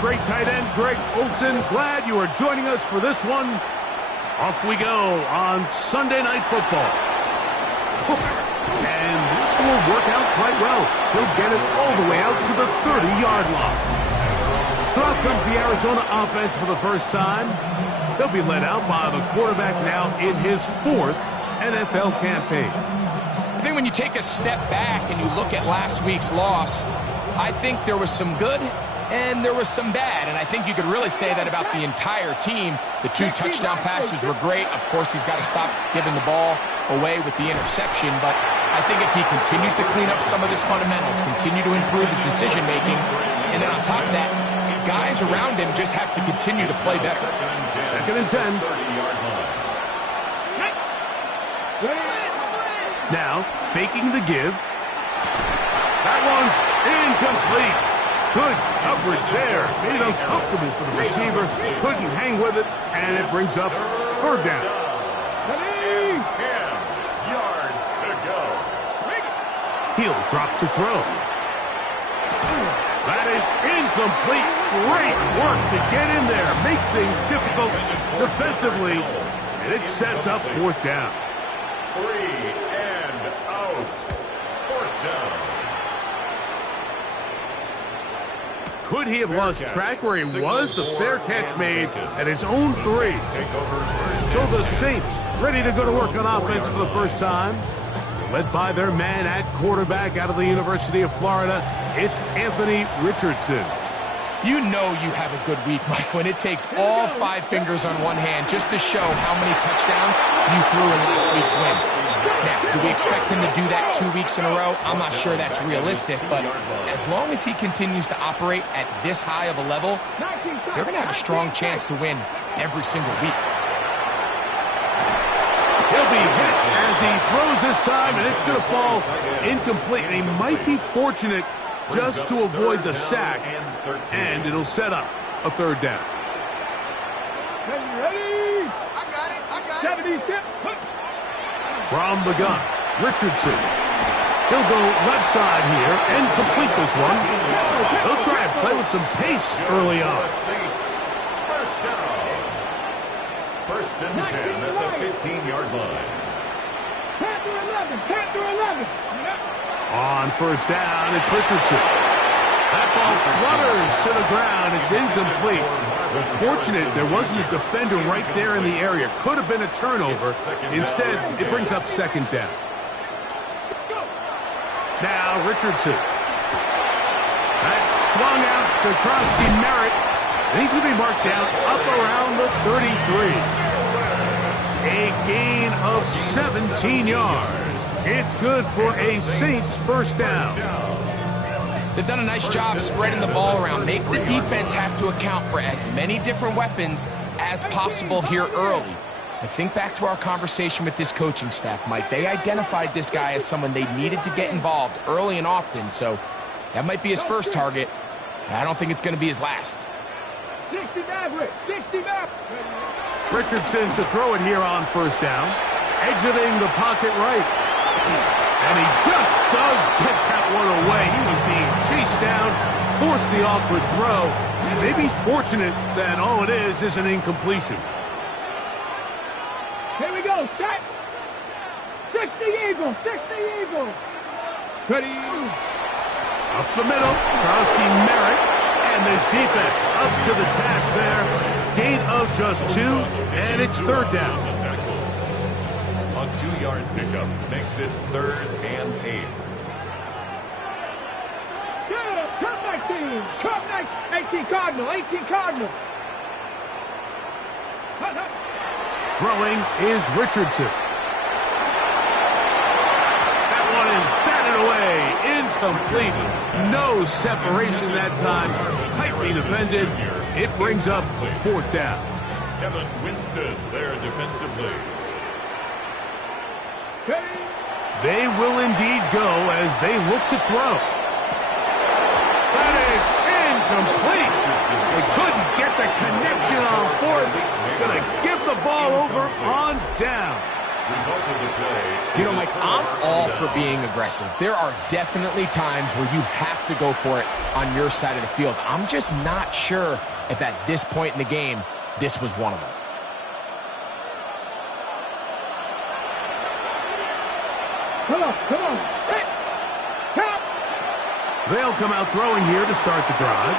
great tight end, Greg Olsen. Glad you are joining us for this one. Off we go on Sunday Night Football. And this will work out quite well. He'll get it all the way out to the 30-yard line. So out comes the Arizona offense for the first time. They'll be led out by the quarterback now in his 4th NFL campaign. I think when you take a step back and you look at last week's loss, I think there was some good and there was some bad. And I think you could really say that about the entire team. The 2 touchdown passes were great. Of course, he's got to stop giving the ball away with the interception. But I think if he continues to clean up some of his fundamentals, continue to improve his decision-making, and then on top of that, guys around him just have to continue to play better. 2nd and 10. Now, faking the give. That one's incomplete. Good coverage there. Made it uncomfortable for the receiver. Couldn't hang with it, and it brings up 3rd down. 10 yards to go. He'll drop to throw. That is incomplete. Great work to get in there. Make things difficult defensively. And it sets up 4th down. 3 and out. 4th down. Could he have lost track where he was? The fair catch made at his own 3. So the Saints ready to go to work on offense for the first time. Led by their man at quarterback out of the University of Florida, it's Anthony Richardson. You know you have a good week, Mike, when it takes all 5 fingers on one hand just to show how many touchdowns you threw in last week's win. Now, do we expect him to do that 2 weeks in a row? I'm not sure that's realistic, but as long as he continues to operate at this high of a level, they're going to have a strong chance to win every single week. He'll be hit as he throws this time, and it's going to fall incomplete. And he might be fortunate just to avoid the sack, and it'll set up a 3rd down. Ready? I got it. From the gun, Richardson. He'll go left side here and complete this one. He'll try and play with some pace early on. First and 10 at the 15-yard line. 10 to 11. On 1st down, it's Richardson. That ball flutters to the ground. It's incomplete. Fortunate there wasn't a defender right there in the area. Could have been a turnover. Instead, it brings up 2nd down. Now Richardson. That's swung out to Krosky Merritt. And he's going to be marked down up around the 33. A gain of 17 yards. It's good for a Saints 1st down. They've done a nice job spreading the ball around. Make the defense have to account for as many different weapons as possible here early. I think back to our conversation with this coaching staff, Mike. They identified this guy as someone they needed to get involved early and often, so that might be his first target. I don't think it's going to be his last. 69. Richardson to throw it here on 1st down. Exiting the pocket right. And he just does get that one away. He was being chased down, forced the awkward throw. And maybe he's fortunate that all it is an incompletion. Here we go. Set. 60 Eagles. Ready. Up the middle. Krosky Merritt. And this defense up to the task there. Gain of just 2. And it's 3rd down. A 2-yard pickup makes it 3rd and 8. Come 19. 18 Cardinal. Throwing is Richardson. That one is batted away. Incomplete. No separation that time. Tightly defended. It brings up 4th down. Kevin Winston there defensively. They will indeed go as they look to throw. That is incomplete. They couldn't get the connection on 4th. He's going to give the ball over on down. Result of the play. You know, Mike, I'm all for being aggressive. There are definitely times where you have to go for it on your side of the field. I'm just not sure if at this point in the game, this was one of them. Come on. Set. Count. They'll come out throwing here to start the drive.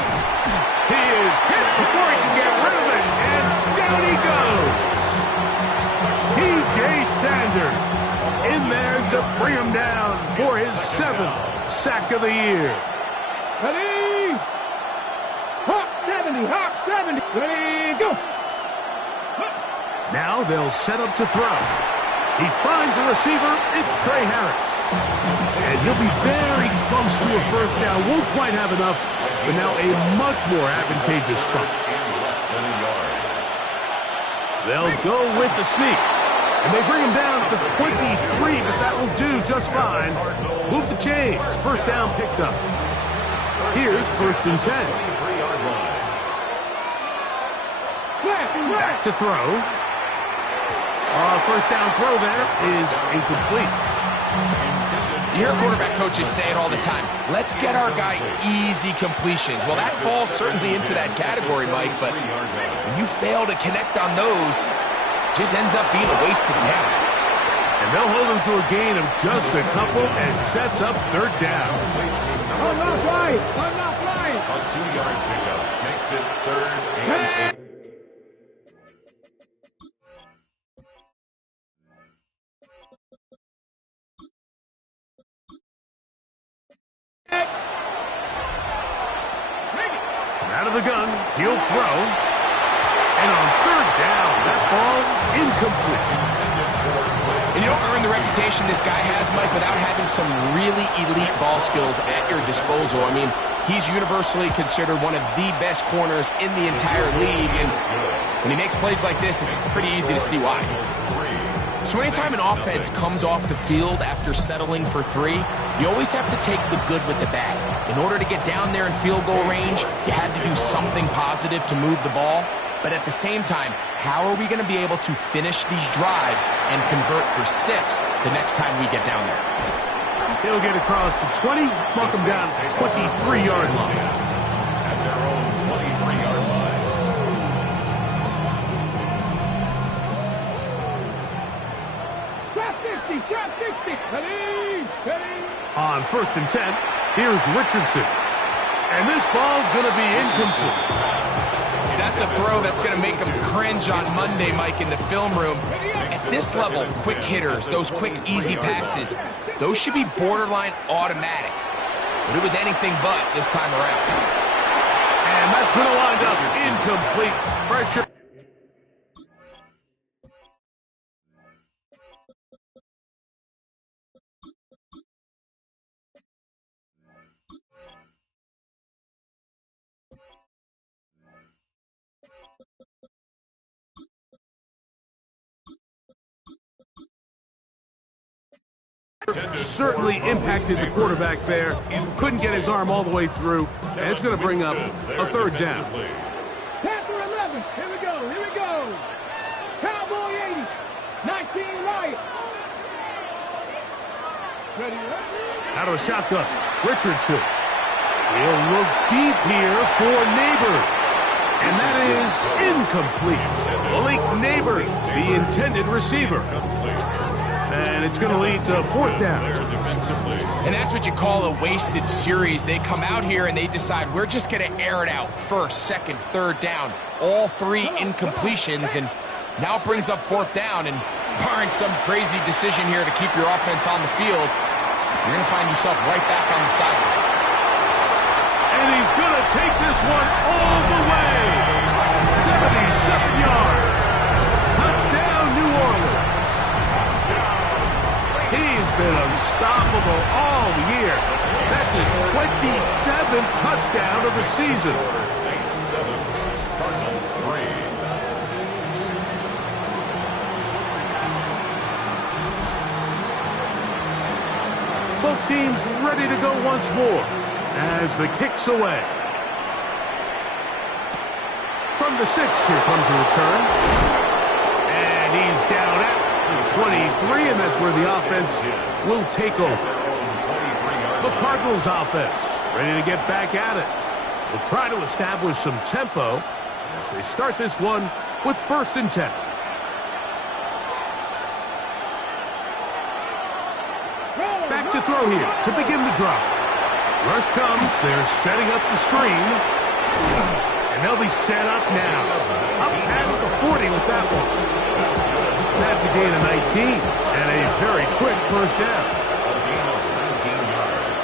He is hit before he can get rid of it, and down he goes. T.J. Sanders in there to bring him down for his 7th sack of the year. Ready? Hawk 70. Ready, go. Now they'll set up to throw. He finds a receiver. It's Trey Harris. And he'll be very close to a first down. Won't quite have enough, but now a much more advantageous spot. They'll go with the sneak. And they bring him down to the 23, but that will do just fine. Move the chains. First down picked up. Here's 1st and 10. Back to throw. First down throw there is incomplete. You hear quarterback coaches say it all the time. Let's get our guy easy completions. Well, that falls certainly into that category, Mike, but when you fail to connect on those, it just ends up being a wasted down. And they'll hold him to a gain of just a couple and sets up 3rd down. I'm not right. A 2-yard pickup makes it 3rd and 8. Out of the gun, he'll throw. And on 3rd down, that ball's incomplete. And you don't earn the reputation this guy has, Mike, without having some really elite ball skills at your disposal. I mean, he's universally considered one of the best corners in the entire league. And when he makes plays like this, it's pretty easy to see why. So anytime an offense comes off the field after settling for 3, you always have to take the good with the bad. In order to get down there in field goal range, you had to do something positive to move the ball. But at the same time, how are we going to be able to finish these drives and convert for 6 the next time we get down there? He'll get across the 20, mark him down at the 23-yard line. At their own 23-yard line. Drop 60. Ready. On 1st and 10, here's Richardson. And this ball's going to be incomplete. That's a throw that's going to make them cringe on Monday, Mike, in the film room. At this level, quick hitters, those quick, easy passes, those should be borderline automatic. But it was anything but this time around. And that's going to wind up incomplete. Pressure. Certainly impacted the quarterback there. Couldn't get his arm all the way through, and it's going to bring up a 3rd down. Panther 11. Here we go. Cowboy 80. 19 Riot. Ready. Out of a shotgun, Richardson. He'll look deep here for Neighbors. And that is incomplete. Malik Neighbors, the intended receiver. And it's going to lead to 4th down. And that's what you call a wasted series. They come out here and they decide we're just going to air it out. 1st, 2nd, 3rd down. All 3 incompletions. And now it brings up 4th down. And barring some crazy decision here to keep your offense on the field, you're going to find yourself right back on the sideline. And he's going to take this one all the way. 77 yards. Touchdown, New Orleans. He's been unstoppable all year. That's his 27th touchdown of the season. Saints 7, Cardinals 3. Both teams ready to go once more as the kick's away. From the 6, here comes a return. And he's down at the 23, and that's where the offense will take over. The Cardinals offense ready to get back at it. Will try to establish some tempo as they start this one with 1st and 10. Back to throw here to begin the drive. Rush comes. They're setting up the screen. And they'll be set up now. Up past the 40 with that one. That's a gain of 19 and a very quick 1st down. A gain of 19 yards.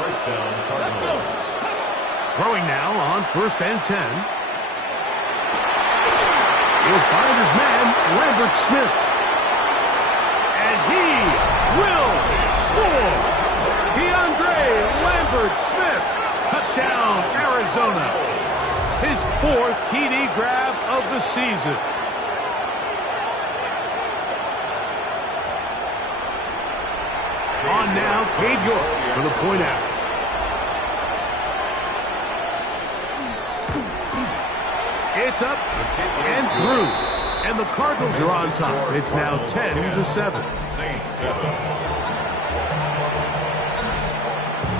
1st down, Cardinals. Throwing now on 1st and 10. He'll find his man, Lambert Smith. And he will score. DeAndre Lambert Smith. Touchdown, Arizona. His 4th TD grab of the season. On now, Cade York for the point after. It's up and through. And the Cardinals are on top. It's now 10-7. Saints 7.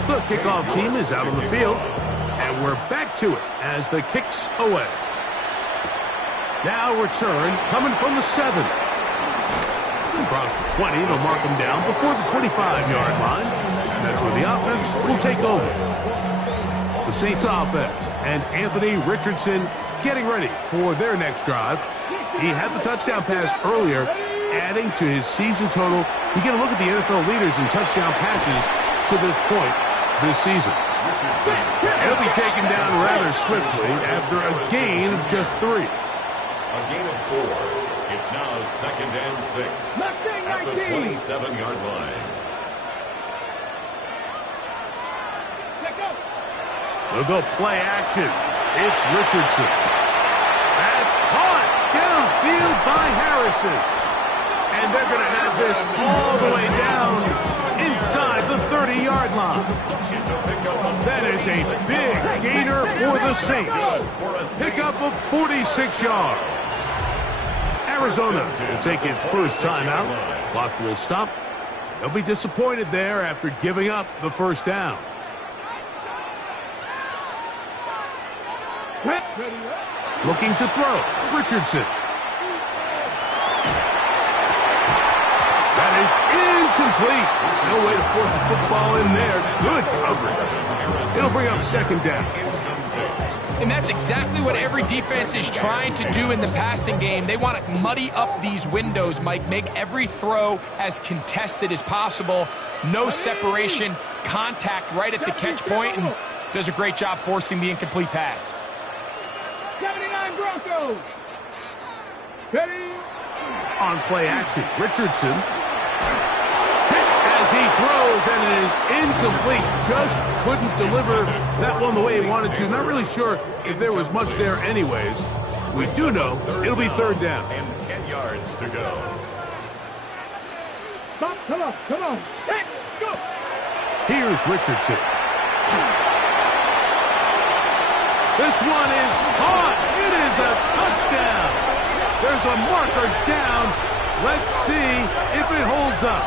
The kickoff team is out on the field. And we're back to it as the kick's away. Now return coming from the 7. Across the 20, they'll mark him down before the 25-yard line. And that's where the offense will take over. The Saints offense and Anthony Richardson getting ready for their next drive. He had the touchdown pass earlier, adding to his season total. You get a look at the NFL leaders in touchdown passes to this point this season. He'll be taken down rather swiftly after a gain of just 3. A gain of 4. It's now 2nd and 6 at the 27-yard line. We'll go play action. It's Richardson. That's caught downfield by Harrison. And they're going to have this all the way down inside the 30-yard line. That is a big gainer for the Saints. Pickup of 46 yards. Arizona will take its first timeout. Clock will stop. They'll be disappointed there after giving up the 1st down. Looking to throw. Richardson. That is incomplete. No way to force the football in there. Good coverage. It'll bring up 2nd down. And that's exactly what every defense is trying to do in the passing game. They want to muddy up these windows, Mike, make every throw as contested as possible. No separation, contact right at the catch point, and does a great job forcing the incomplete pass. 79 Broncos. Ready? On play action, Richardson. As he throws, and it is incomplete. Just couldn't deliver that one the way he wanted to. Not really sure if there was much there anyways. We do know it'll be 3rd down. And 10 yards to go. Stop, come on. Hey, go. Here's Richardson. This one is caught. It is a touchdown. There's a marker down. Let's see if it holds up.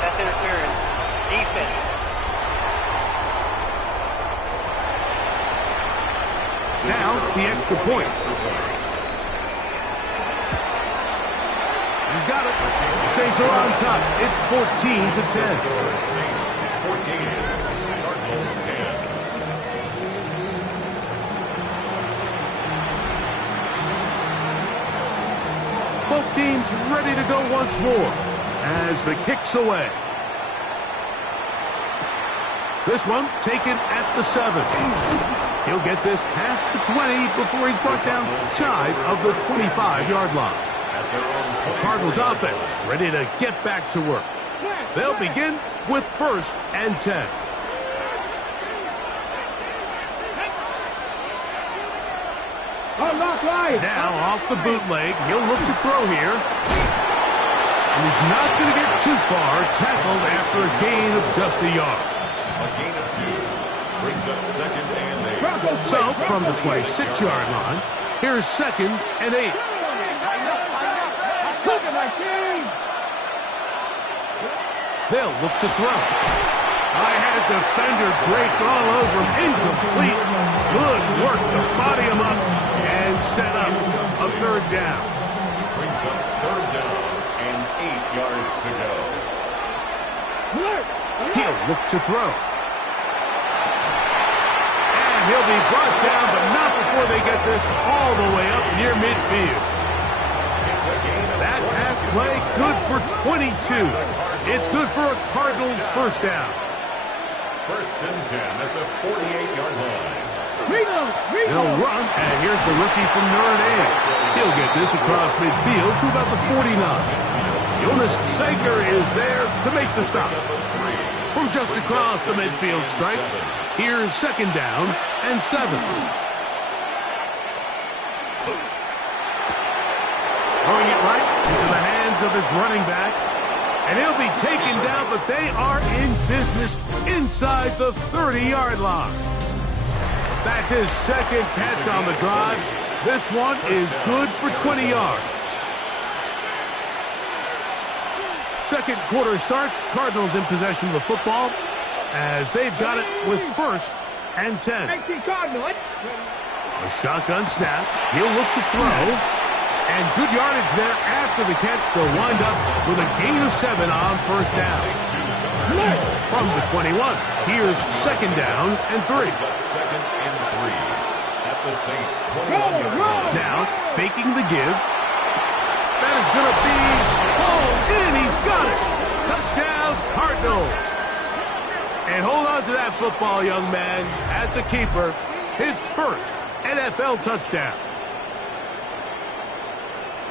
Pass interference. Defense. Now, the extra point. He's got it. The Saints are on top. It's 14-10. Saints 14. Cardinals 10. Both teams ready to go once more as the kick's away. This one taken at the 7. He'll get this past the 20 before he's brought down shy of the 25-yard line. The Cardinals offense ready to get back to work. They'll begin with 1st and 10. Now off the bootleg, he'll look to throw here. And he's not going to get too far, tackled after a gain of just a yard. A gain of 2. Brings up 2nd and 8. So, from the 26-yard line, here's 2nd and 8. They'll look to throw. I had defender draped all over him. Incomplete. Good work to body him up and set up a 3rd down. Brings up 3rd down and 8 yards to go. He'll look to throw. And he'll be brought down, but not before they get this all the way up near midfield. That pass play, good for 22. It's good for a Cardinals 1st down. 1st and 10 at the 48-yard line. They'll run, and here's the rookie from Notre Dame. He'll get this across midfield to about the 49. Jonas Sager is there to make the stop. From just across the midfield stripe, here's 2nd down and 7. Throwing it right into the hands of his running back. And he'll be taken down, but they are in business inside the 30-yard line. That's his 2nd catch on the drive. This one is good for 20 yards. 2nd quarter starts. Cardinals in possession of the football as they've got it with 1st and 10. A shotgun snap. He'll look to throw. And good yardage there after the catch. They'll wind up with a gain of 7 on 1st down. From the 21, here's 2nd down and 3. 2nd and 3 at the Saints 21-yard line. Now, faking the give. That is going to be hauled in. He's got it. Touchdown, Cardinals. And hold on to that football, young man. That's a keeper. His 1st NFL touchdown.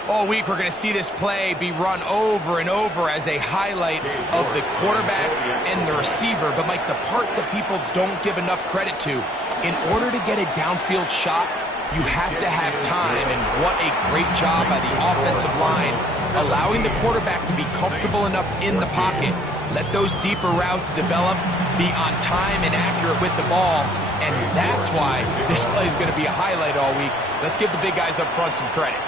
All week, we're going to see this play be run over and over as a highlight of the quarterback and the receiver. But, Mike, the part that people don't give enough credit to, in order to get a downfield shot, you have to have time. And what a great job by the offensive line, allowing the quarterback to be comfortable enough in the pocket. Let those deeper routes develop, be on time and accurate with the ball. And that's why this play is going to be a highlight all week. Let's give the big guys up front some credit.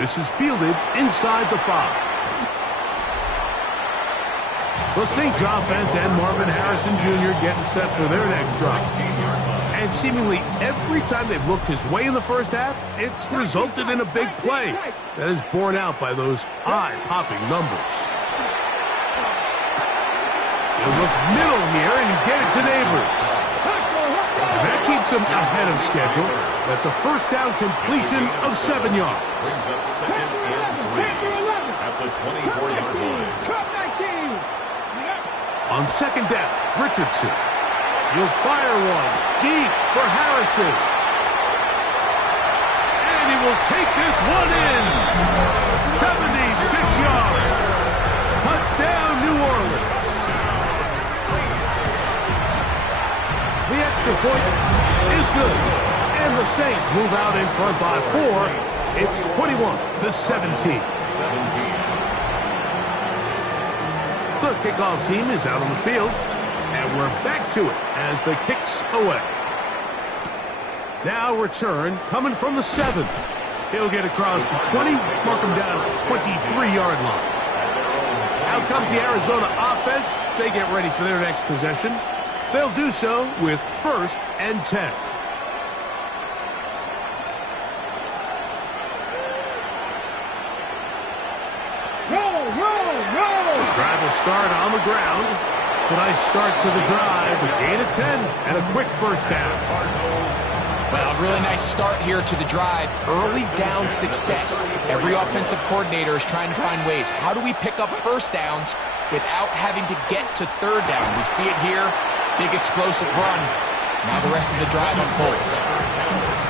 This is fielded inside the 5. The Saints offense and Marvin Harrison Jr. getting set for their next drive. And seemingly every time they've looked his way in the 1st half, it's resulted in a big play that is borne out by those eye-popping numbers. He'll look middle here and get it to Neighbors. That keeps him ahead of schedule. That's a 1st down completion of 7 yards. Brings up 2nd and 3 at the 24-yard line. On 2nd down, Richardson. He'll fire one deep for Harrison. And he will take this one in. 76 yards. Touchdown, New Orleans. The extra point is good. And the Saints move out in front by 4. It's 21-17. The kickoff team is out on the field. And we're back to it as the kick's away. Now return coming from the 7. He'll get across the 20, mark him down at the 23-yard line. Out comes the Arizona offense. They get ready for their next possession. They'll do so with 1st and 10. Drive will start on the ground. It's a nice start to the drive. A gain of 10 and a quick 1st down. Well, a really nice start here to the drive. Early down success. Every offensive coordinator is trying to find ways. How do we pick up 1st downs without having to get to 3rd down? We see it here. Big explosive run. Now the rest of the drive unfolds.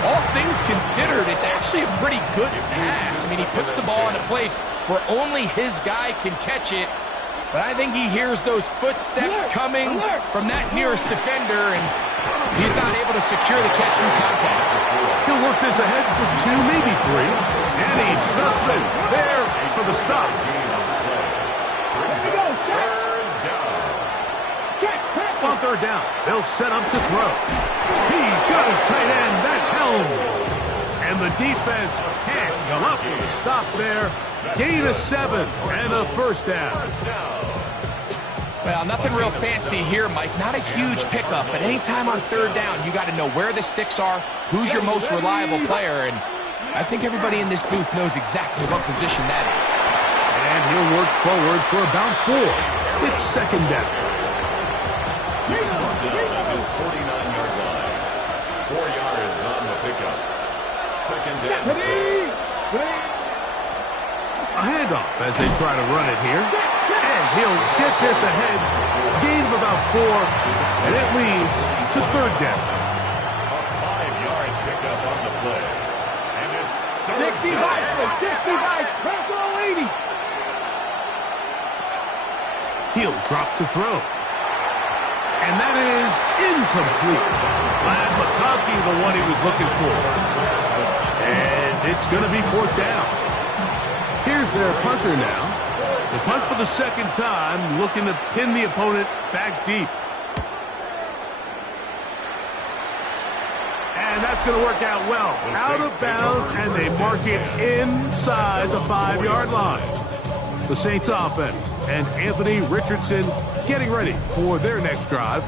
All things considered, it's actually a pretty good pass. I mean, he puts the ball in a place where only his guy can catch it. But I think he hears those footsteps coming from that nearest defender, and he's not able to secure the catch through contact. He'll work this ahead for 2, maybe 3. And he's Stutzman there for the stop. Third down. on third down. They'll set up to throw. He's got his tight end. That's Helm. And the defense can't come up with a stop there. Gain of 7 and a first down. Well, nothing real fancy here, Mike. Not a huge pickup, but anytime on third down, you got to know where the sticks are, who's your most reliable player, and I think everybody in this booth knows exactly what position that is. And he'll work forward for about 4. It's second down. He's brought down at his 49-yard line. 4 yards on the pickup. Second and 6. A handoff as they try to run it here. And he'll get this ahead. Gain of about 4. And it leads to third down. A 5-yard pickup on the play. And it's third 65, personal 80. He'll drop to throw. And that is incomplete. Glad McConkey, the one he was looking for. And it's going to be fourth down. Here's their punter now. The punt for the second time, looking to pin the opponent back deep. And that's going to work out well. Out of bounds, and they mark it inside the 5-yard line. The Saints offense and Anthony Richardson getting ready for their next drive.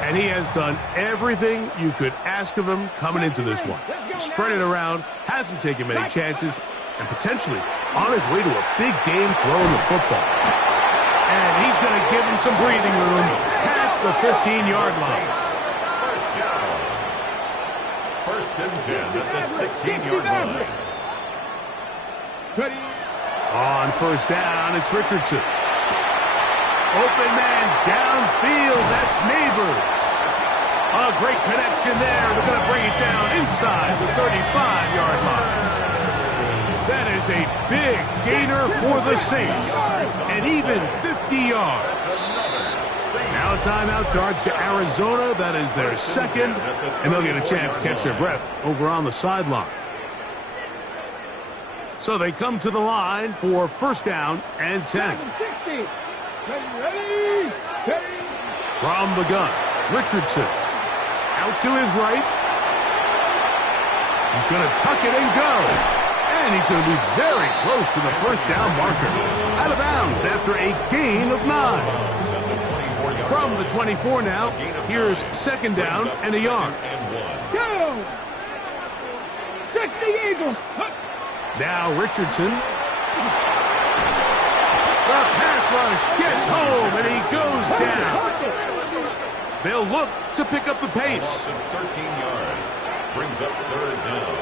And he has done everything you could ask of him coming into this one. Spread it around, hasn't taken many chances, and potentially on his way to a big game throwing the football. And he's going to give him some breathing room past the 15-yard line. First down. First and 10 at the 16-yard line. On first down, it's Richardson. Open man downfield, that's Neighbors. A great connection there. They're going to bring it down inside the 35-yard line. That is a big gainer for the Saints. And even 50 yards. Now a timeout charge to Arizona. That is their second. And they'll get a chance to catch their breath over on the sideline. So they come to the line for first down and 10. From the gun, Richardson. Out to his right. He's going to tuck it and go. And he's going to be very close to the first down marker. Out of bounds after a gain of 9. From the 24 now, here's second down and a yard. Go! 60 Eagles. Now Richardson. The pass rush gets home and he goes down. They'll look to pick up the pace. 13 yards. Brings up third down.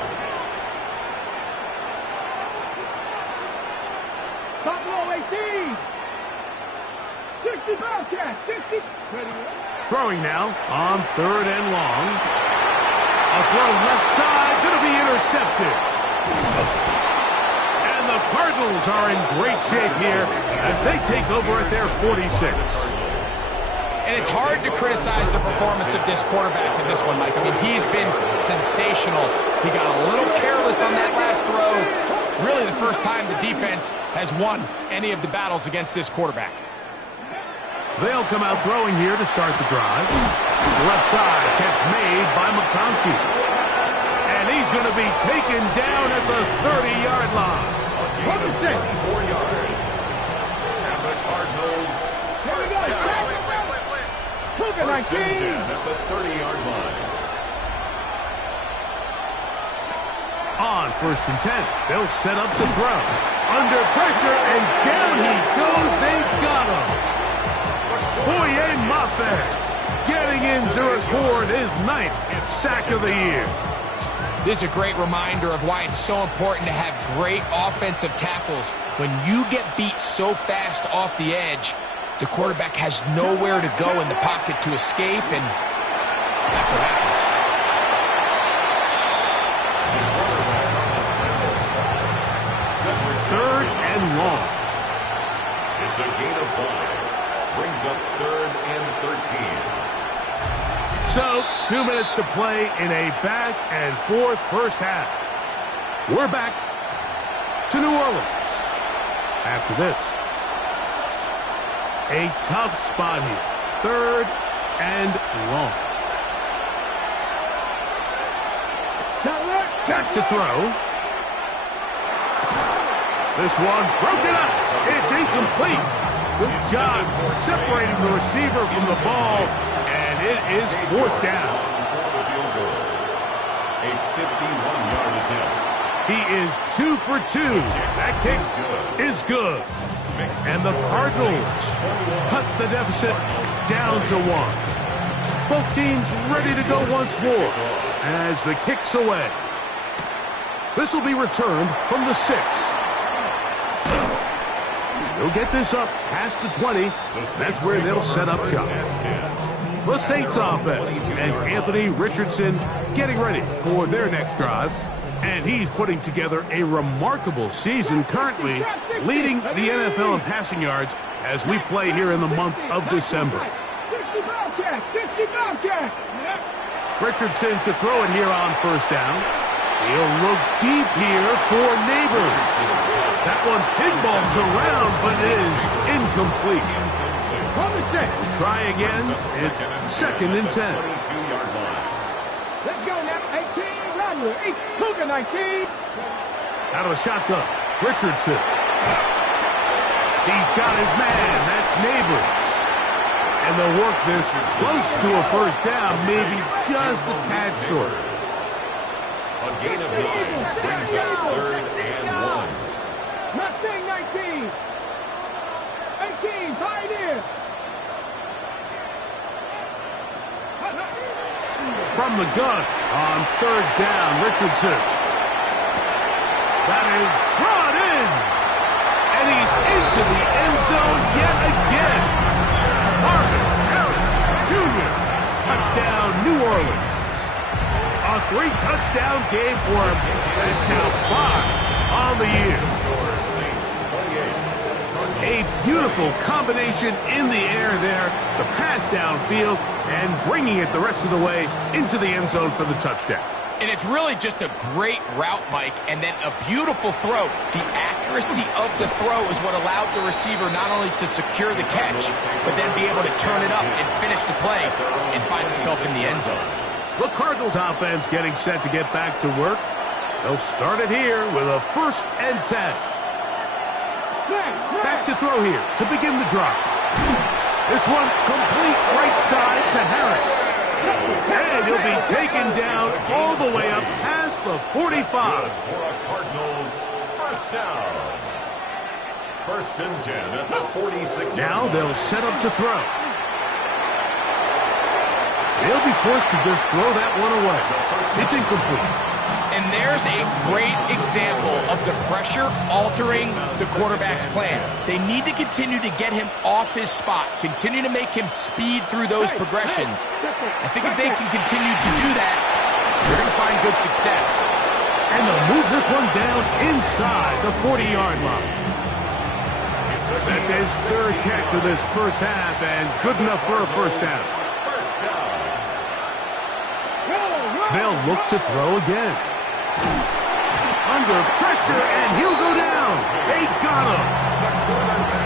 Top row 18. 60 Bobcat. 60. Throwing now on third and long. A throw left side, going to be intercepted. And the Cardinals are in great shape here as they take over at their 46. And it's hard to criticize the performance of this quarterback in this one, Mike. I mean, he's been sensational. He got a little careless on that last throw. Really the first time the defense has won any of the battles against this quarterback. They'll come out throwing here to start the drive. Left side catch made by McConkey. And he's going to be taken down at the 30-yard line. 4 yards. And the Cardinals first down. First and 10 at the 30-yard line. On first and 10, they'll set up to throw. Under pressure, and down he goes. They got him. Boye Mafe getting in to record his 9th sack of the year. This is a great reminder of why it's so important to have great offensive tackles. When you get beat so fast off the edge, the quarterback has nowhere to go in the pocket to escape, and that's what happens. Third and long. It's a gain of 5. Brings up third and 13. So, 2 minutes to play in a back and forth first half. We're back to New Orleans after this. A tough spot here. Third and long. Back to throw. This one broken up. It's incomplete. Good job separating the receiver from the ball, and it is fourth down. A 51-yard attempt. He is 2 for 2. That kick is good. And the Cardinals cut the deficit down to 1. Both teams ready to go once more as the kick's away. This will be returned from the 6. They'll get this up past the 20. That's where they'll set up shop. The Saints offense and Anthony Richardson getting ready for their next drive. And he's putting together a remarkable season currently, leading the NFL in passing yards as we play here in the month of December. Richardson to throw it here on first down. He'll look deep here for Neighbors. That one pinballs around, but is incomplete. Try again. It's 2nd and 10. Let's go now. 18, Rodney. 19. Out of the shotgun. Richardson. He's got his man. That's Neighbors. And they'll work this close to a first down, maybe just a tad short. A gain of 9 brings up 3rd and 1. Mustang 19. 18, Pioneer. From the gun on 3rd down, Richardson. That is brought in. And he's into the end zone yet again. Marvin Harris Jr. Touchdown, New Orleans. A 3-touchdown game for him. That's now 5 on the year. A beautiful combination in the air there. The pass downfield and bringing it the rest of the way into the end zone for the touchdown. And it's really just a great route, Mike, and then a beautiful throw. The accuracy of the throw is what allowed the receiver not only to secure the catch, but then be able to turn it up and finish the play and find himself in the end zone. The Cardinals offense getting set to get back to work. They'll start it here with a 1st and 10. Back to throw here to begin the drive. This one complete right side to Harris. And he'll be taken down all the way up past the 45. For a Cardinals first down. 1st and 10 at the 46. Now they'll set up to throw. They'll be forced to just throw that one away. It's incomplete. And there's a great example of the pressure altering the quarterback's plan. They need to continue to get him off his spot, continue to make him speed through those progressions. I think if they can continue to do that, they're going to find good success. And they'll move this one down inside the 40-yard line. That's his 3rd catch of this first half, and good enough for a first down. They'll look to throw again. Under pressure, and he'll go down. They got him.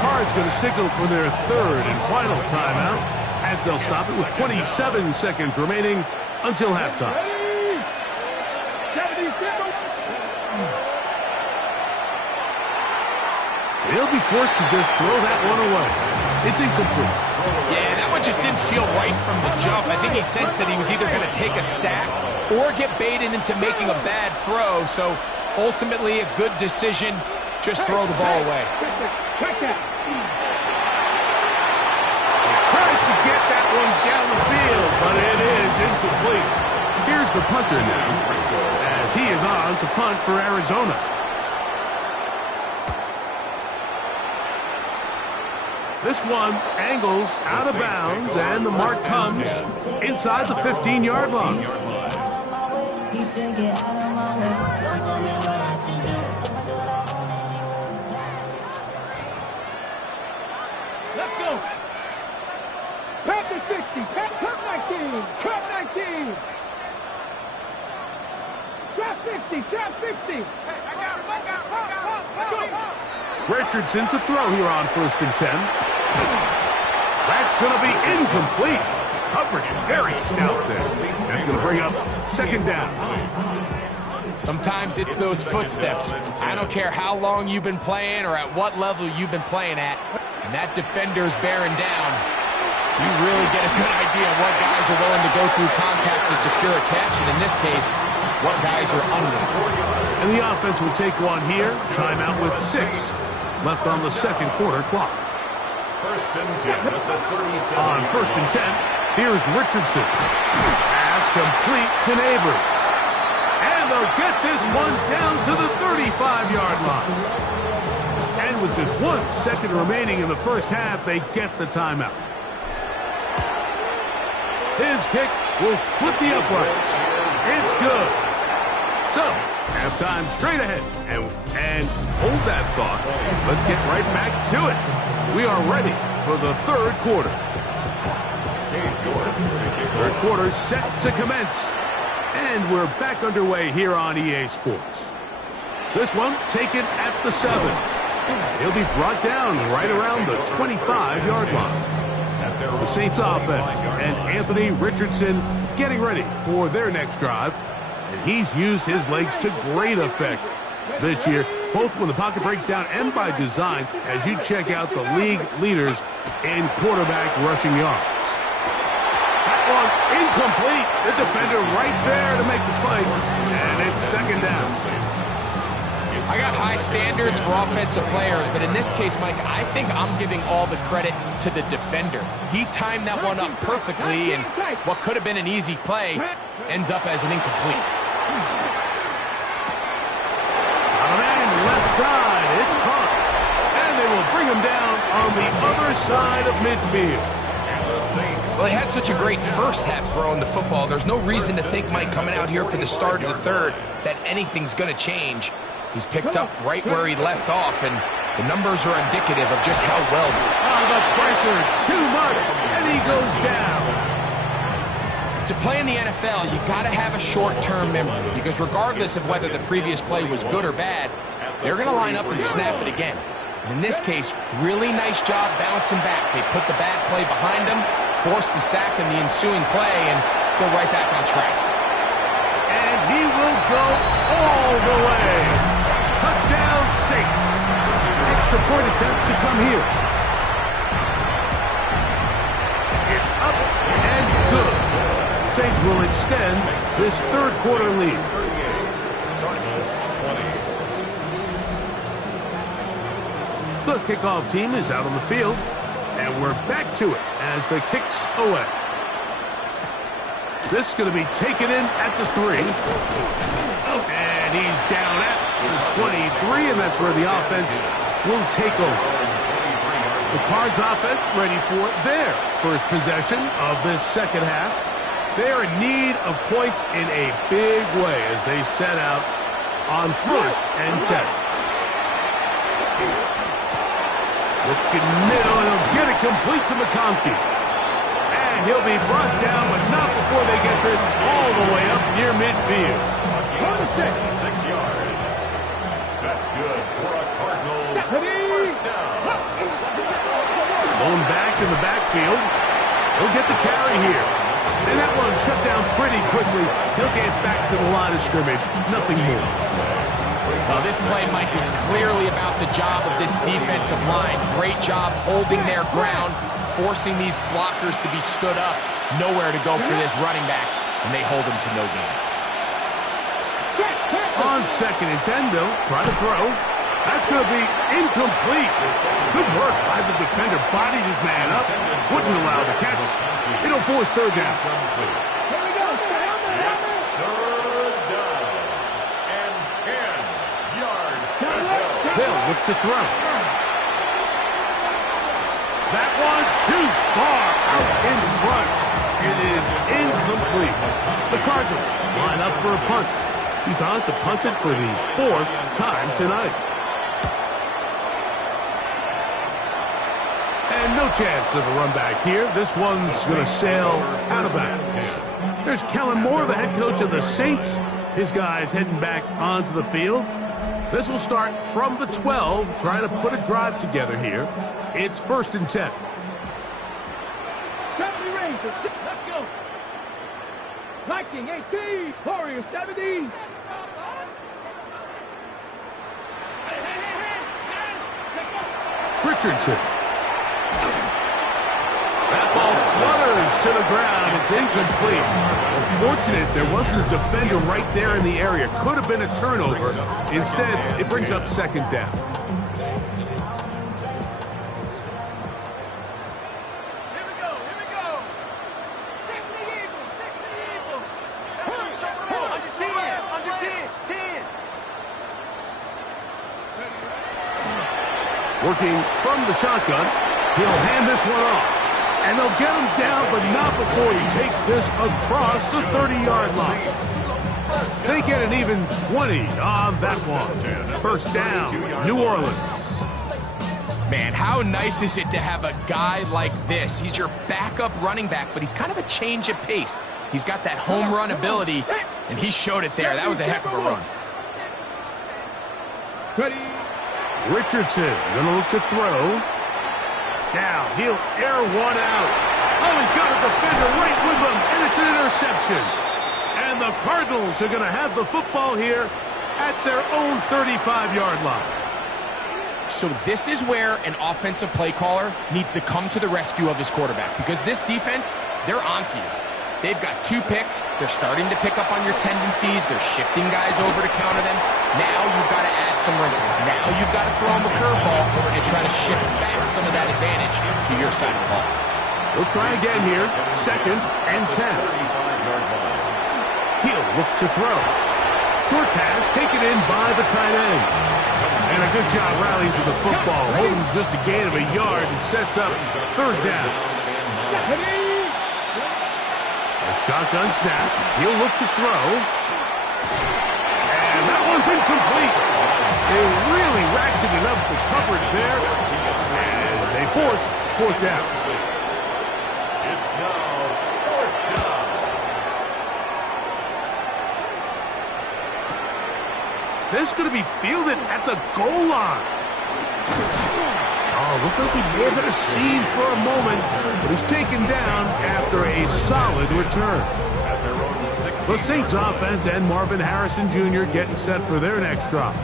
Cards going to signal for their 3rd and final timeout as they'll stop it with 27 seconds remaining until halftime. They'll be forced to just throw that one away. It's incomplete. Yeah, that one just didn't feel right from the jump. I think he sensed that he was either going to take a sack or get baited into making a bad throw. So ultimately a good decision. Just throw the ball away. Check that. He tries to get that one down the field, but it is incomplete. Here's the punter now as he is on to punt for Arizona. This one angles out of bounds, and the mark comes inside the 15-yard line. Let's go. Pass to 60. Pass 19. Cut 19. Trap 60. Trap 60. Hey, I got him. Richardson to throw here on 1st and 10. That's going to be incomplete. Coverage very stout there. That's going to bring up second down. Sometimes it's those footsteps. I don't care how long you've been playing or at what level you've been playing at. And that defender's bearing down. You really get a good idea of what guys are willing to go through contact to secure a catch. And in this case, what guys are under. And the offense will take one here. Timeout with 6 left on the second quarter clock. First and 10 at the 37. On first and 10, here's Richardson. Pass complete to Neighbors. And they'll get this one down to the 35-yard line. And with just 1 second remaining in the first half, they get the timeout. His kick will split the uprights. It's good. So, halftime straight ahead. And hold that thought. Let's get right back to it. We are ready for the third quarter. Third quarter set to commence. And we're back underway here on EA Sports. This one taken at the 7. He'll be brought down right around the 25-yard line. The Saints offense and Anthony Richardson getting ready for their next drive. And he's used his legs to great effect this year, both when the pocket breaks down and by design, as you check out the league leaders in quarterback rushing yards. That one incomplete. The defender right there to make the play. And it's second down. I got high standards for offensive players, but in this case, Mike, I think I'm giving all the credit to the defender. He timed that one up perfectly, and what could have been an easy play ends up as an incomplete. On an end, left side, it's caught. And they will bring him down on the other side of midfield. Well, he had such a great first half throwing the football. There's no reason to think, Mike, coming out here for the start of the third, that anything's going to change. He's picked up right where he left off, and the numbers are indicative of just how well. Oh, the pressure, too much, and he goes down. To play in the NFL, you got to have a short-term memory, because regardless of whether the previous play was good or bad, they're going to line up and snap it again. And in this case, really nice job bouncing back. They put the bad play behind them, forced the sack in the ensuing play, and go right back on track. And he will go all the way. Touchdown, Saints. Extra point attempt to come here. It's up and good. Saints will extend this third quarter lead. The kickoff team is out on the field, and we're back to it as the kick's away. This is going to be taken in at the 3. And he's down at the 23, and that's where the offense will take over. The Cards offense ready for their first possession of this second half. They are in need of points in a big way as they set out on first and 10. Looking middle, and he'll get it complete to McConkey. And he'll be brought down, but not before they get this all the way up near midfield. 6 yards. That's good for a Cardinals first down. Thrown back in the backfield. He'll get the carry here. And that one shut down pretty quickly. He'll get back to the line of scrimmage. Nothing more. This play, Mike, is clearly about the job of this defensive line. Great job holding their ground, forcing these blockers to be stood up. Nowhere to go for this running back, and they hold him to no gain. On second and 10, they'll try to throw. That's going to be incomplete. Good work by the defender. Bodied his man up. Wouldn't allow the catch. It'll force third down. Here we go. Third down. And 10 yards to go. They'll look to throw. That one too far out in front. It is incomplete. The Cardinals line up for a punt. He's on to punt it for the 4th time tonight. And no chance of a run back here. This one's going to sail out of bounds. There's Kellen Moore, the head coach of the Saints. His guys heading back onto the field. This will start from the 12, trying to put a drive together here. It's first and 10. Let's go. Viking 18, Warrior 70. Richardson. That ball flutters to the ground. It's incomplete. Unfortunate there wasn't a defender right there in the area. Could have been a turnover. Instead, it brings up second down. Working from the shotgun, he'll hand this one off. And they'll get him down, but not before he takes this across the 30-yard line. They get an even 20 on that one. First down, New Orleans. Man, how nice is it to have a guy like this? He's your backup running back, but he's kind of a change of pace. He's got that home run ability, and he showed it there. That was a heck of a run. Ready. Richardson gonna look to throw. Now he'll air one out. Oh, he's got a defender right with him, and it's an interception. And the Cardinals are gonna have the football here at their own 35-yard line. So this is where an offensive play caller needs to come to the rescue of his quarterback, because this defense, they're onto you. They've got 2 picks. They're starting to pick up on your tendencies. They're shifting guys over to counter them. Now you've got to add some wrinkles. Now you've got to throw them a curveball and try to shift back some of that advantage to your side of the ball. We'll try again here. Second and 10. He'll look to throw. Short pass taken in by the tight end. And a good job rallying to the football. Holding just a gain of a yard and sets up third down. A shotgun snap. He'll look to throw. And that one's incomplete. They really ratcheted up the coverage there. And they force fourth down. It's now fourth down. This is going to be fielded at the goal line. Oh, looked like he gave it a seam for a moment, but he's taken down after a solid return. The Saints offense and Marvin Harrison Jr. getting set for their next drive.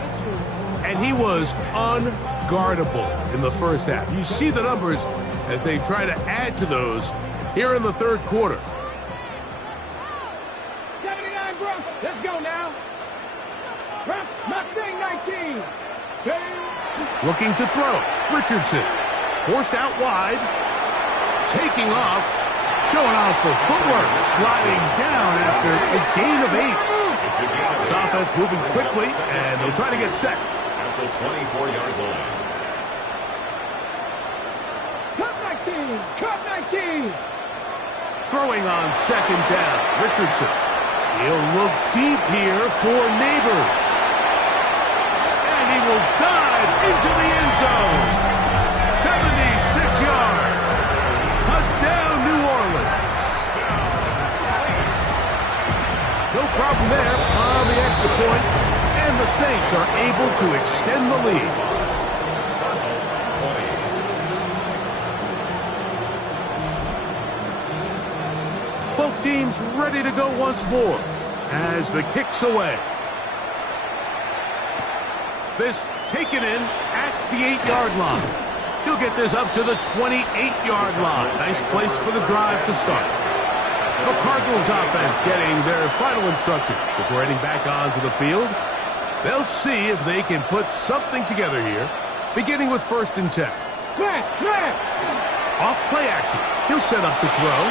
And he was unguardable in the first half. You see the numbers as they try to add to those here in the third quarter. 79, bro. Let's go now. Mustang 19. Looking to throw. Richardson. Forced out wide. Taking off. Showing off the footwork. Sliding down after a gain of 8. This offense moving quickly, and they'll try to get set. At the 24-yard line. Cut 19. Cut 19. Throwing on second down. Richardson. He'll look deep here for Neighbors. And he will dive into the end zone. 76 yards. Touchdown, New Orleans. No problem there on the extra point, and the Saints are able to extend the lead. Both teams ready to go once more as the kick's away. This taken in at the 8-yard line. He'll get this up to the 28-yard line. Nice place for the drive to start. The Cardinals offense getting their final instruction before heading back onto the field. They'll see if they can put something together here, beginning with 1st and 10. Off play action. He'll set up to throw.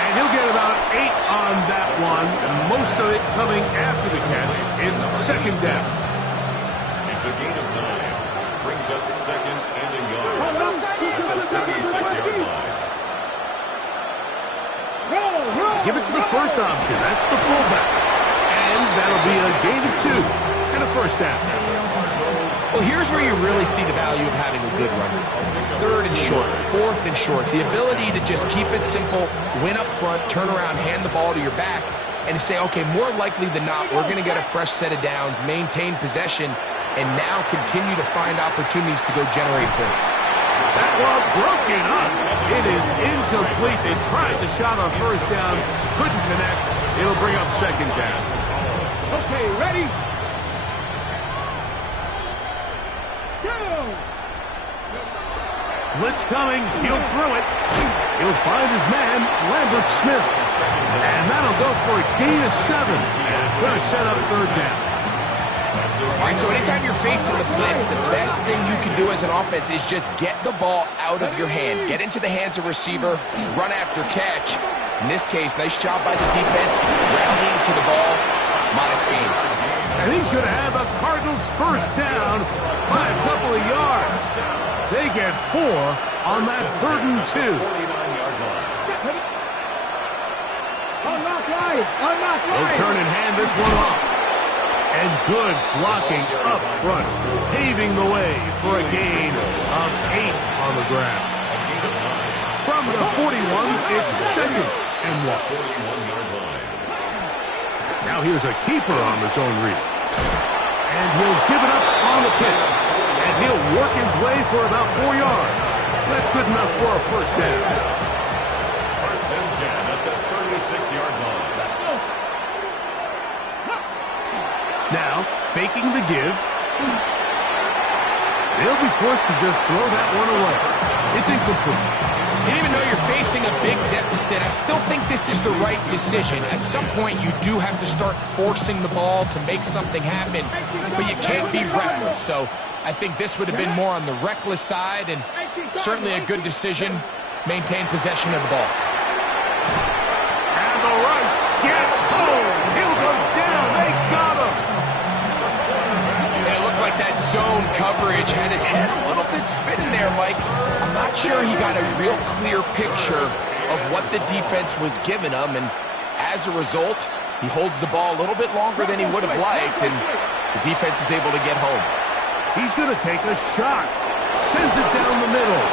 And he'll get about 8 on that one, most of it coming after the catch. It's second down. It's a gain of 9. Brings up second and a yard. At the 36-yard line. Give it to the first option. That's the fullback. And that'll be a gain of 2 and a first down. Well, here's where you really see the value of having a good runner. 3rd and short, 4th and short. The ability to just keep it simple, win up front, turn around, hand the ball to your back, and to say, okay, more likely than not, we're going to get a fresh set of downs, maintain possession, and now continue to find opportunities to go generate points. That ball broken up. It is incomplete. They tried the shot on first down. Couldn't connect. It'll bring up second down. Okay, ready? Go! Blitz coming. He'll throw it. He'll find his man, Lambert Smith. And that'll go for a gain of 7. And it's going to set up third down. All right, so anytime you're facing the blitz, the best thing you can do as an offense is just get the ball out of your hand. Get into the hands of receiver, run after catch. In this case, nice job by the defense, rallying to the ball. Modest gain. And he's going to have a Cardinals first down by a couple of yards. They get 4 on that 3rd and 2. Unlock right! Unlock right! They'll turn and hand this one off. And good blocking up front, paving the way for a gain of 8 on the ground. From the 41, it's 2nd and 1. Now here's a keeper on the zone read. And he'll give it up on the pitch. And he'll work his way for about 4 yards. That's good enough for a first down. First and 10 at the 36-yard line. Now, faking the give. They'll be forced to just throw that one away. It's incomplete. And even though you're facing a big deficit, I still think this is the right decision. At some point, you do have to start forcing the ball to make something happen, but you can't be reckless. So I think this would have been more on the reckless side, and certainly a good decision. Maintain possession of the ball. And the rush gets home. He'll go down. They got him. It looked like that zone coverage had his head a little bit spinning there, Mike. I'm not sure he got a real clear picture of what the defense was giving him, and as a result, he holds the ball a little bit longer than he would have liked, and the defense is able to get home. He's going to take a shot. Sends it down the middle.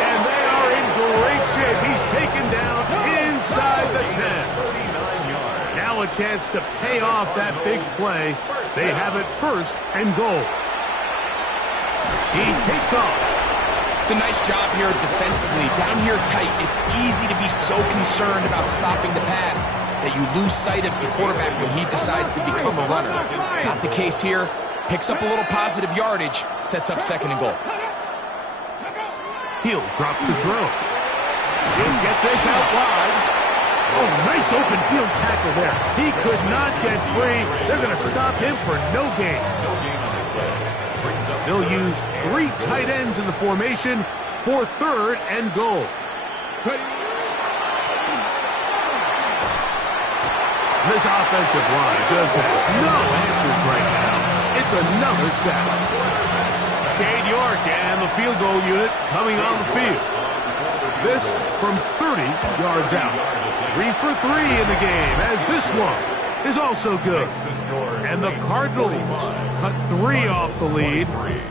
And they are in great shape. He's taken down inside the 10. Now a chance to pay off that big play. They have it 1st and goal. He takes off. It's a nice job here defensively. Down here tight, it's easy to be so concerned about stopping the pass that you lose sight of the quarterback when he decides to become a runner. Not the case here. Picks up a little positive yardage, sets up 2nd and goal. He'll drop to throw. He'll get this out wide. Oh, nice open field tackle there. He could not get free. They're going to stop him for no gain. They'll use 3 tight ends in the formation for 3rd and goal. This offensive line just has no answers right now. It's another sack. Cade York and the field goal unit coming on the field. This from 30 yards out. 3 for 3 in the game, as this one is also good. And the Cardinals cut 3 off the lead,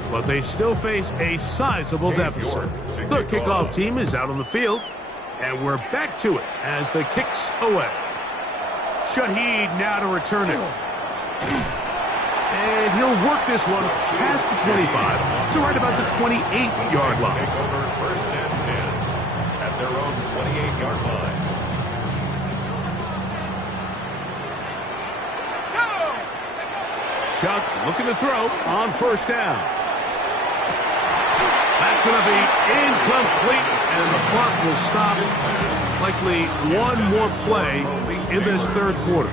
but they still face a sizable deficit. The kickoff team is out on the field, and we're back to it as the kick's away. Shaheed now to return it. And he'll work this one past the 25 to right about the 28-yard line. Take over 1st and 10 at their own 28-yard line. Chuck looking to throw on 1st down. That's going to be incomplete, and the clock will stop. Likely one more play in this 3rd quarter.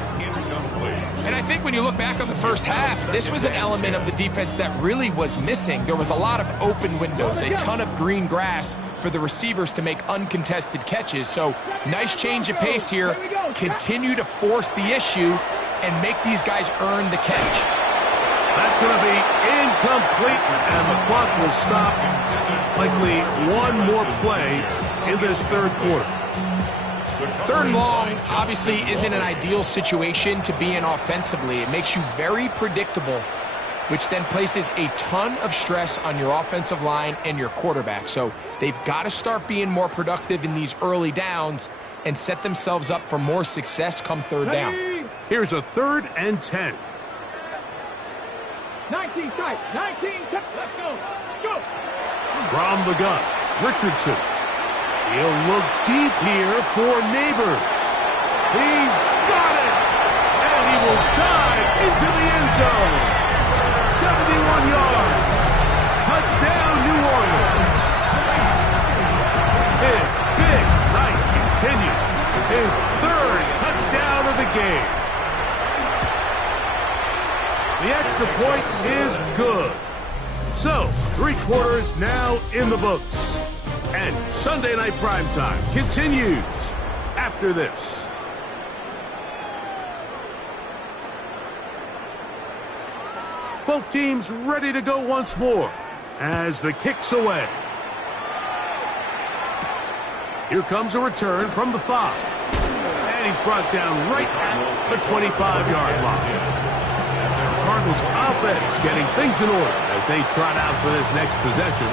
And I think when you look back on the first half, this was an element of the defense that really was missing. There was a lot of open windows, a ton of green grass for the receivers to make uncontested catches. So nice change of pace here. Continue to force the issue and make these guys earn the catch. That's going to be incomplete, and the clock will stop. Likely one more play in this 3rd quarter. 3rd and long obviously isn't an ideal situation to be in offensively. It makes you very predictable, which then places a ton of stress on your offensive line and your quarterback. So they've got to start being more productive in these early downs and set themselves up for more success come 3rd down. Here's a 3rd and 10. 19 tight, 19 tight, let's go, go! From the gun, Richardson. He'll look deep here for Neighbors. He's got it! And he will dive into the end zone. 71 yards. Touchdown, New Orleans. His big night continues. His third touchdown of the game. The extra point is good. So, 3 quarters now in the books. And Sunday Night Primetime continues after this. Both teams ready to go once more as the kick's away. Here comes a return from the 5. And he's brought down right at the 25-yard line. Cardinals offense getting things in order as they trot out for this next possession.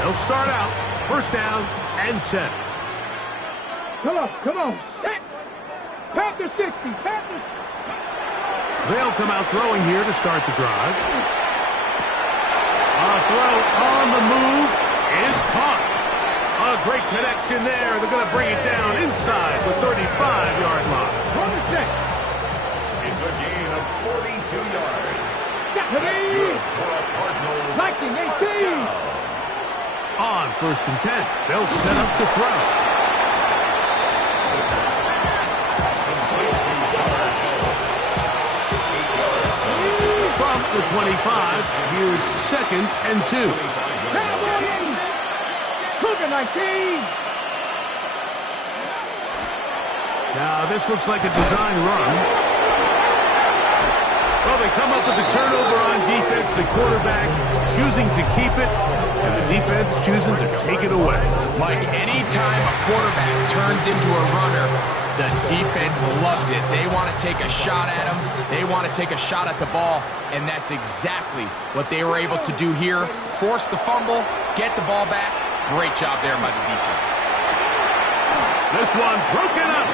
They'll start out first down and 10. Come on. Set. Panther 60. Panther. They'll come out throwing here to start the drive. A throw on the move is caught. A great connection there. They're going to bring it down inside the 35-yard line. On the set. It's a gain of 42 yards. That's good for a Cardinals. 19-18. On first and 10, they'll set up to throw. From the 25, here's second and 2. Cougar 19. Now this looks like a design run. Well, they come up with the turnover on defense, the quarterback choosing to keep it, and the defense choosing to take it away. Mike, anytime a quarterback turns into a runner, the defense loves it. They want to take a shot at him. They want to take a shot at the ball, and that's exactly what they were able to do here. Force the fumble, get the ball back. Great job there by the defense. This one broken up.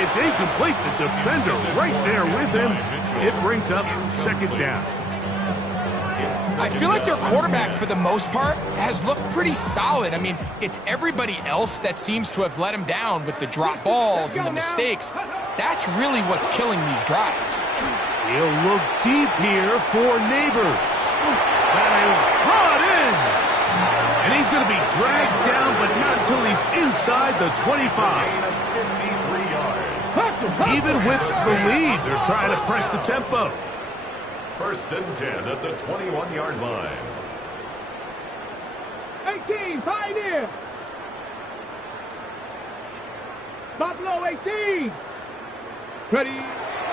It's incomplete. The defender right there with him. It brings up second down. I feel like their quarterback, for the most part, has looked pretty solid. I mean, it's everybody else that seems to have let him down with the drop balls and the mistakes. That's really what's killing these drives. He'll look deep here for Neighbors. That is brought in. And he's going to be dragged down, but not until he's inside the 25. Even with the lead, they're trying to press the tempo. First and 10 at the 21-yard line. 18, Pioneer. Buffalo 18. Ready.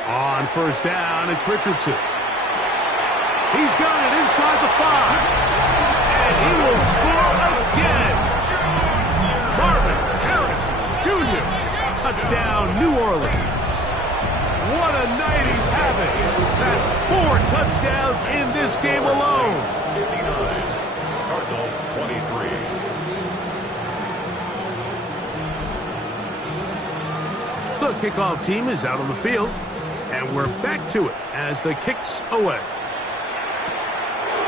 On first down, it's Richardson. He's got it inside the 5. And he will score again. Marvin Harris Jr. Touchdown, New Orleans. What a night he's having. That's 4 touchdowns in this game alone. 59. Cardinals 23. The kickoff team is out on the field, and we're back to it as the kick's away.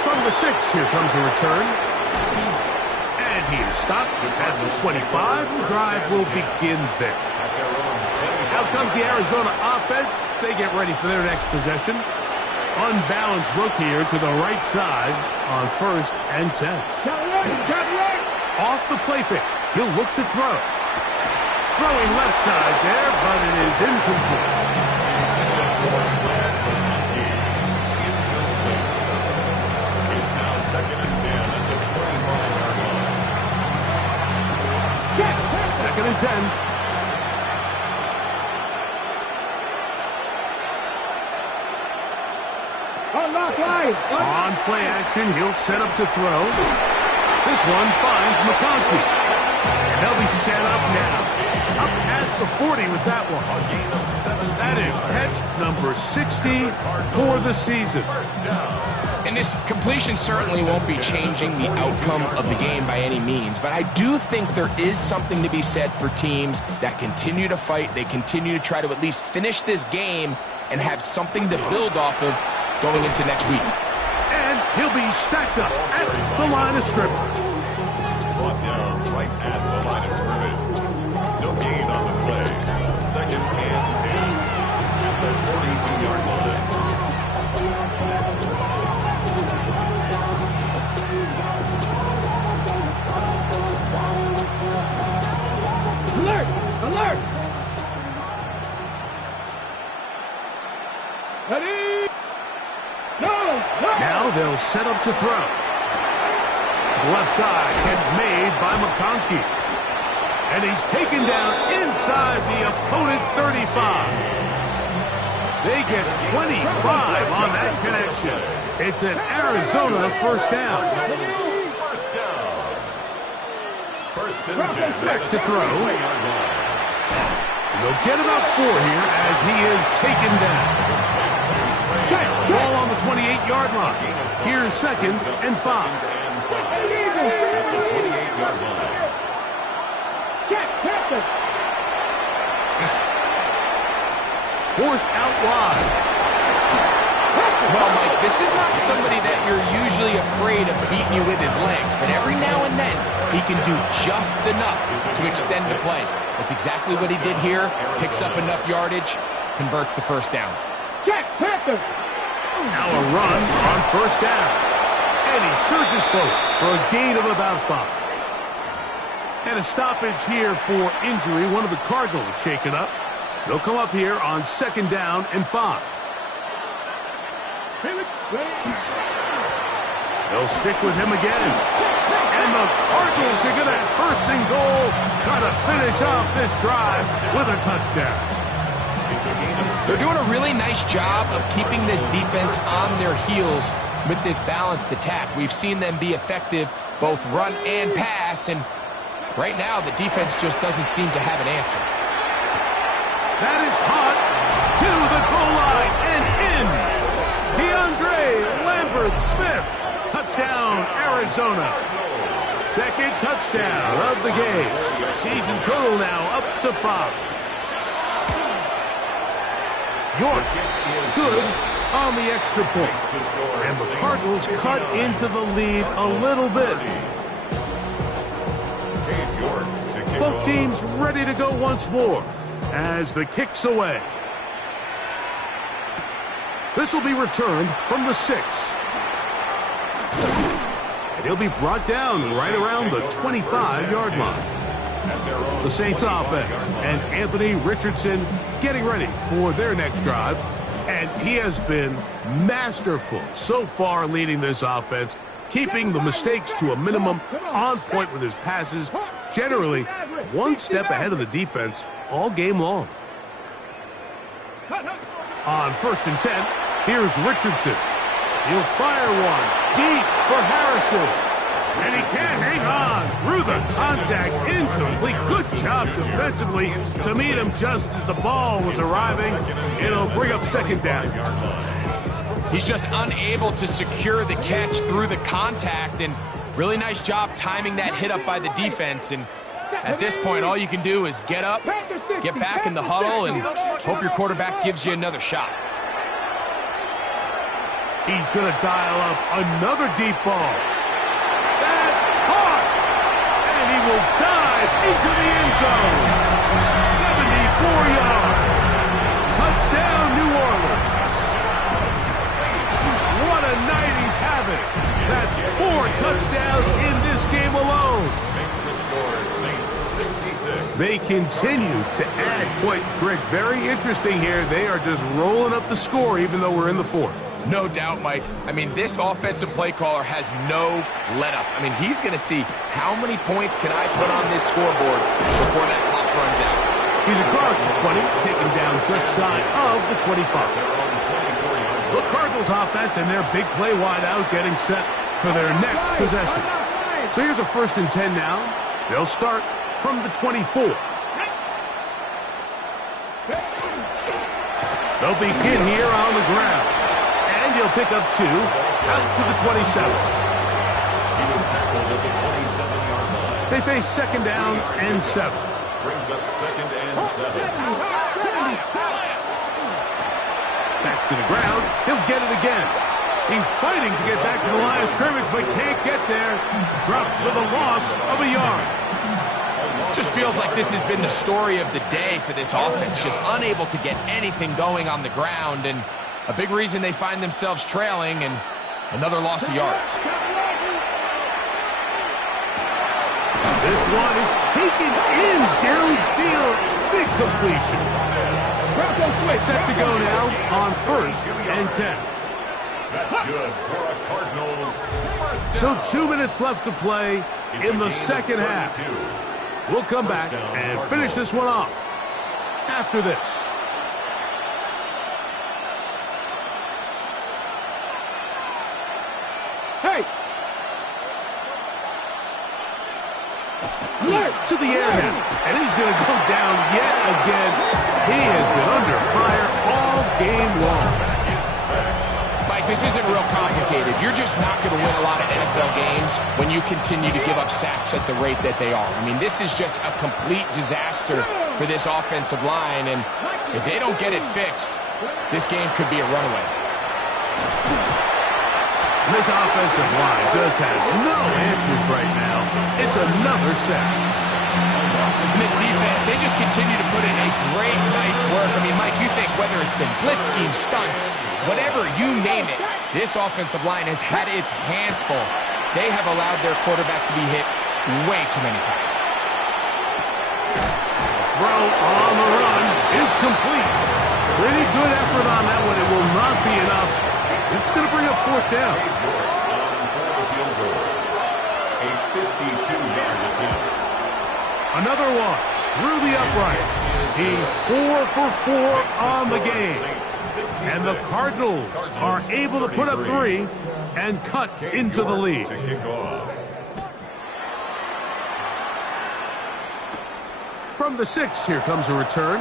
From the 6, here comes a return. And he is stopped at the 25. The drive will begin there. Out comes the Arizona offense. They get ready for their next possession. Unbalanced look here to the right side on first and 10. Off the play fake. He'll look to throw. Throwing left side there, but it is incomplete. It's now second and 10 at the 25-yard line. Second and 10. On play action, he'll set up to throw. This one finds McConkey. And they'll be set up now. Up past the 40 with that one. That is catch number 60 for the season. And this completion certainly won't be changing the outcome of the game by any means, but I do think there is something to be said for teams that continue to fight. They continue to try to at least finish this game and have something to build off of going into next week. And he'll be stacked up at the line of scrimmage. Alert! Ready? No! Now they'll set up to throw. To the left side, catch made by McConkey. And he's taken down inside the opponent's 35. They get 25 on that connection. It's an Arizona first down. Back to throw. And they'll get about 4 here as he is taken down. Ball on the 28-yard line. Here's 2nd and 5. Forced out wide. Well, Mike, this is not somebody that you're usually afraid of beating you with his legs, but every now and then he can do just enough to extend the play. That's exactly what he did here. Picks up enough yardage, converts the first down. Now a run on first down. And he surges forward for a gain of about 5. And a stoppage here for injury. One of the Cardinals shaken up. They'll come up here on 2nd down and 5. They'll stick with him again. And the Cardinals are going to have 1st and goal, try to finish off this drive with a touchdown. They're doing a really nice job of keeping this defense on their heels with this balanced attack. We've seen them be effective both run and pass, and right now the defense just doesn't seem to have an answer. That is caught to the goal line and in. DeAndre Lambert-Smith. Touchdown, Arizona. 2nd touchdown of the game. Season total now up to 5. York, good on the extra point. And the Cardinals cut into the lead a little bit. Both teams ready to go once more as the kick's away. This will be returned from the 6. And he'll be brought down right around the 25-yard line. The Saints offense and Anthony Richardson getting ready for their next drive. And he has been masterful so far leading this offense, keeping the mistakes to a minimum, on point with his passes, generally one step ahead of the defense all game long. On 1st and 10, here's Richardson. He'll fire one deep for Harrison. And he can't hang on through the contact. Incomplete. Good job defensively to meet him just as the ball was arriving. It'll bring up 2nd down. He's just unable to secure the catch through the contact, and really nice job timing that hit up by the defense. And at this point, all you can do is get up, get back in the huddle, and hope your quarterback gives you another shot. He's going to dial up another deep ball. That's caught! And he will dive into the end zone. 74 yards. Touchdown, New Orleans. What a night he's having. That's 4 touchdowns in this game alone. Makes the score Saints 66. They continue to add points. Greg, very interesting here. They are just rolling up the score even though we're in the 4th. No doubt, Mike. I mean, this offensive play caller has no let-up. I mean, he's going to see how many points can I put on this scoreboard before that clock runs out. He's across the 20, taken down just shy of the 25. The Cardinals offense and their big play wide out getting set for their next possession. So here's a 1st and 10 now. They'll start from the 24. They'll begin here on the ground. And he'll pick up 2 out to the 27. He was tackled at the 27-yard line. They face 2nd down and 7. Brings up 2nd and 7. Back to the ground. He'll get it again. He's fighting to get back to the line of scrimmage, but can't get there. Dropped for the loss of a yard. Just feels like this has been the story of the day for this offense. Just unable to get anything going on the ground, and a big reason they find themselves trailing, and another loss of yards. This one is taken in downfield. completion. Set to go now on 1st and 10. That's good for a Cardinals first down. So 2 minutes left to play in the second half. We'll come back and finish this one off after this. Hey! To the air now, and he's going to go down yet again. He has been under fire all game long. Mike, this isn't real complicated. You're just not going to win a lot of NFL games when you continue to give up sacks at the rate that they are. I mean, this is just a complete disaster for this offensive line, and if they don't get it fixed, this game could be a runaway. This offensive line just has no answers right now. It's another sack. And this defense, they just continue to put in a great night's work. I mean, Mike, you think whether it's been blitz schemes, stunts, whatever you name it, this offensive line has had its hands full. They have allowed their quarterback to be hit way too many times. Throw on the run is complete. Pretty good effort on that one. It will not be enough. It's going to bring up 4th down. A 52-yard attempt. Another one through the uprights. He's 4 for 4 on the game. And the Cardinals are able to put up 3 and cut into the lead. From the 6, here comes a return.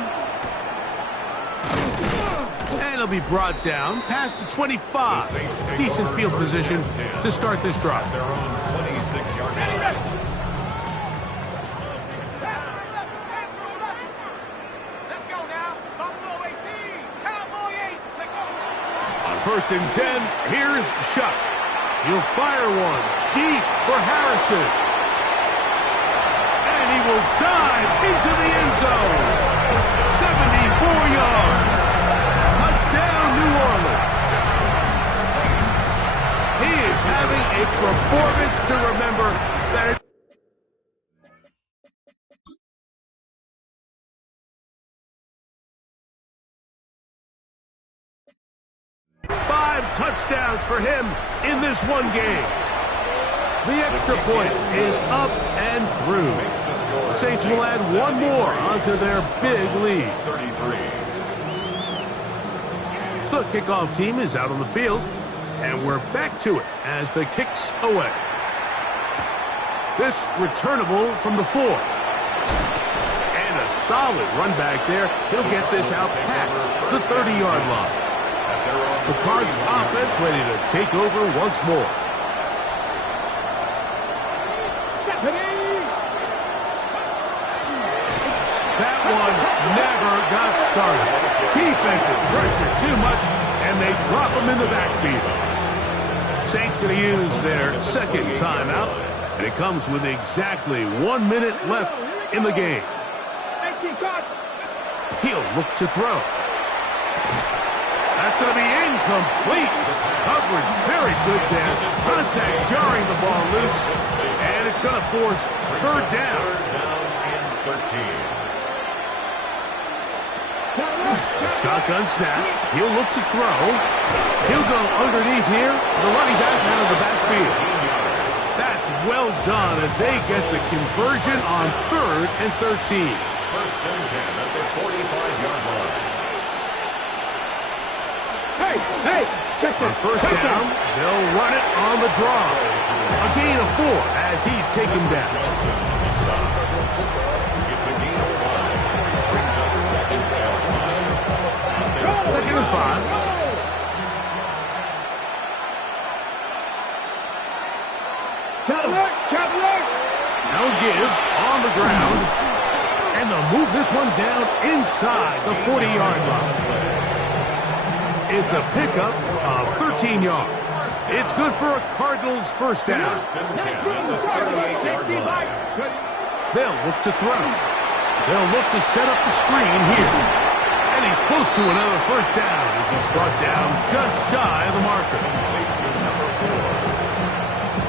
And he'll be brought down past the 25. Decent field position to start this drive. Their own 26-yard line. On 1st and 10, here's Shuck. He'll fire one deep for Harrison. And he will dive into the end zone. 74 yards. Touchdown, New Orleans. He is having a performance to remember that. 5 touchdowns for him in this one game. The extra point is up and through. The Saints will add one more onto their big lead. 33. The kickoff team is out on the field, and we're back to it as the kick's away. This returnable from the 4. And a solid run back there. He'll get this out past the 30-yard line. The Cards offense ready to take over once more. That one never got started. Defensive pressure too much, and they drop him in the backfield. Saints going to use their second timeout, and it comes with exactly 1 minute left in the game. He'll look to throw. That's going to be incomplete. Coverage very good there. Contact jarring the ball loose. And it's going to force 3rd down. Third down and 13. A shotgun snap. He'll look to throw. He'll go underneath here. The running back out of the backfield. That's well done as they get the conversion on 3rd and 13. First and 10 at the 45-yard line. Hey, check On 1st down, they'll run it on the draw. A gain of 4 as he's taken down. It's a gain of 5. Brings up 2nd and 5. 2nd and 5. They'll give on the ground. And they'll move this one down inside the 40-yard line. It's a pickup of 13 yards. It's good for a Cardinals first down. They'll look to throw. They'll look to set up the screen here. And he's close to another first down as he's brought down just shy of the marker.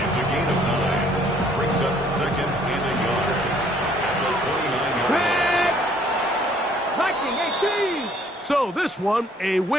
It's a gain of 9. Brings up 2nd and a yard. At the 29-yard line. So this one, a win.